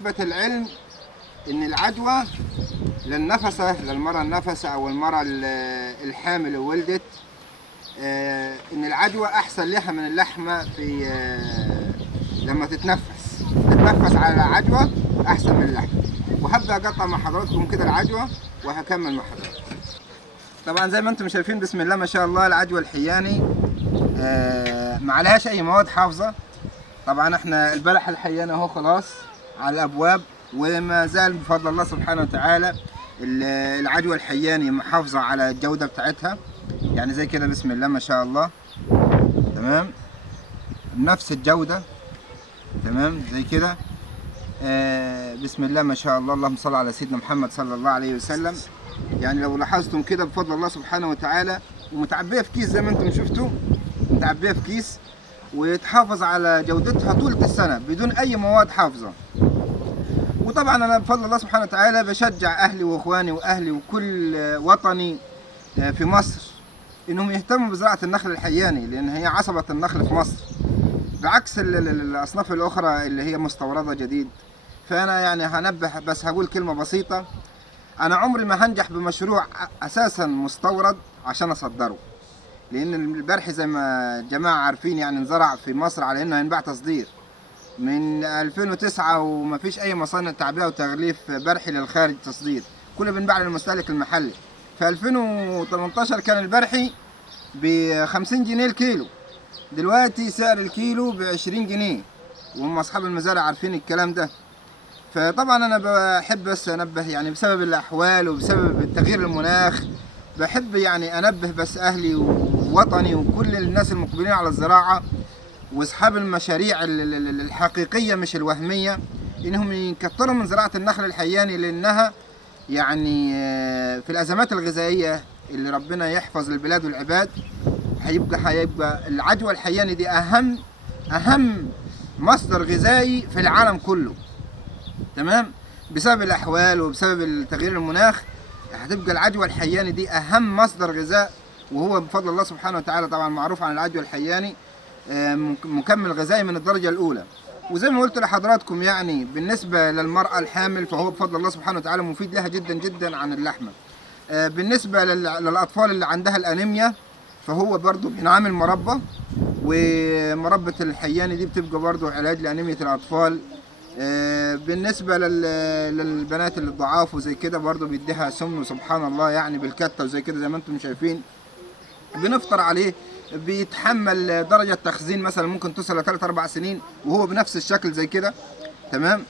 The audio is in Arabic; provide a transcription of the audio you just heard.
اثبت العلم ان العدوى للمرأة النفسة او المرأة الحامل اللي ولدت، ان العدوى احسن لها من اللحمة في لما تتنفس على العدوى احسن من اللحمة. وهبدأ اقطع مع حضراتكم كده العدوى وهكمل مع حضراتكم. طبعا زي ما انتم شايفين بسم الله ما شاء الله العدوى الحياني ما عليهاش اي مواد حافظة. طبعا احنا البلح الحياني اهو خلاص على الابواب، وما زال بفضل الله سبحانه وتعالى العدوى الحياني محافظة على الجودة بتاعتها، يعني زي كده بسم الله ما شاء الله تمام، نفس الجودة تمام زي كده. بسم الله ما شاء الله، اللهم صل على سيدنا محمد صلى الله عليه وسلم. يعني لو لاحظتم كده بفضل الله سبحانه وتعالى، ومتعبية في كيس زي ما انتم شفتوا، متعبية في كيس ويتحافظ على جودتها طول السنة بدون أي مواد حافظة. وطبعا أنا بفضل الله سبحانه وتعالى بشجع أهلي وإخواني وأهلي وكل وطني في مصر إنهم يهتموا بزراعة النخل الحياني، لأن هي عصبة النخل في مصر بعكس الأصناف الأخرى اللي هي مستوردة جديد. فأنا يعني هنبه، بس هقول كلمة بسيطة: أنا عمري ما هنجح بمشروع أساسا مستورد عشان أصدره، لأن البرح زي ما الجماعة عارفين يعني انزرع في مصر على إنه هينباع تصدير من 2009، وما فيش أي مصانع تعبئة وتغليف برحي للخارج تصدير، كله بينباع للمستهلك المحلي. في 2018 كان البرحي ب 50 جنيه الكيلو، دلوقتي سعر الكيلو ب 20 جنيه، وهم أصحاب المزارع عارفين الكلام ده. فطبعا أنا بحب بس أنبه، يعني بسبب الأحوال وبسبب تغيير المناخ بحب يعني أنبه بس أهلي ووطني وكل الناس المقبلين على الزراعة واصحاب المشاريع الحقيقية مش الوهمية، انهم يكتروا من زراعة النخل الحياني، لانها يعني في الازمات الغذائية اللي ربنا يحفظ البلاد والعباد هيبقى العدوى الحياني دي اهم مصدر غذائي في العالم كله تمام. بسبب الاحوال وبسبب تغيير المناخ هتبقى العدوى الحياني دي اهم مصدر غذاء، وهو بفضل الله سبحانه وتعالى طبعا معروف عن العدوى الحياني مكمل غذائي من الدرجة الأولى. وزي ما قلت لحضراتكم يعني بالنسبة للمرأة الحامل فهو بفضل الله سبحانه وتعالى مفيد لها جدا جدا عن اللحمة. بالنسبة للأطفال اللي عندها الأنيميا فهو برضو بينعمل مربى، ومربى الحياني دي بتبقى برضو علاج لأنيميا الأطفال. بالنسبة للبنات اللي الضعاف وزي كده برضو بيديها سمن، وسبحان الله يعني بالكتة وزي كده زي ما انتم شايفين بنفطر عليه، بيتحمل درجة تخزين مثلا ممكن توصل ل 3-4 سنين وهو بنفس الشكل زي كده تمام.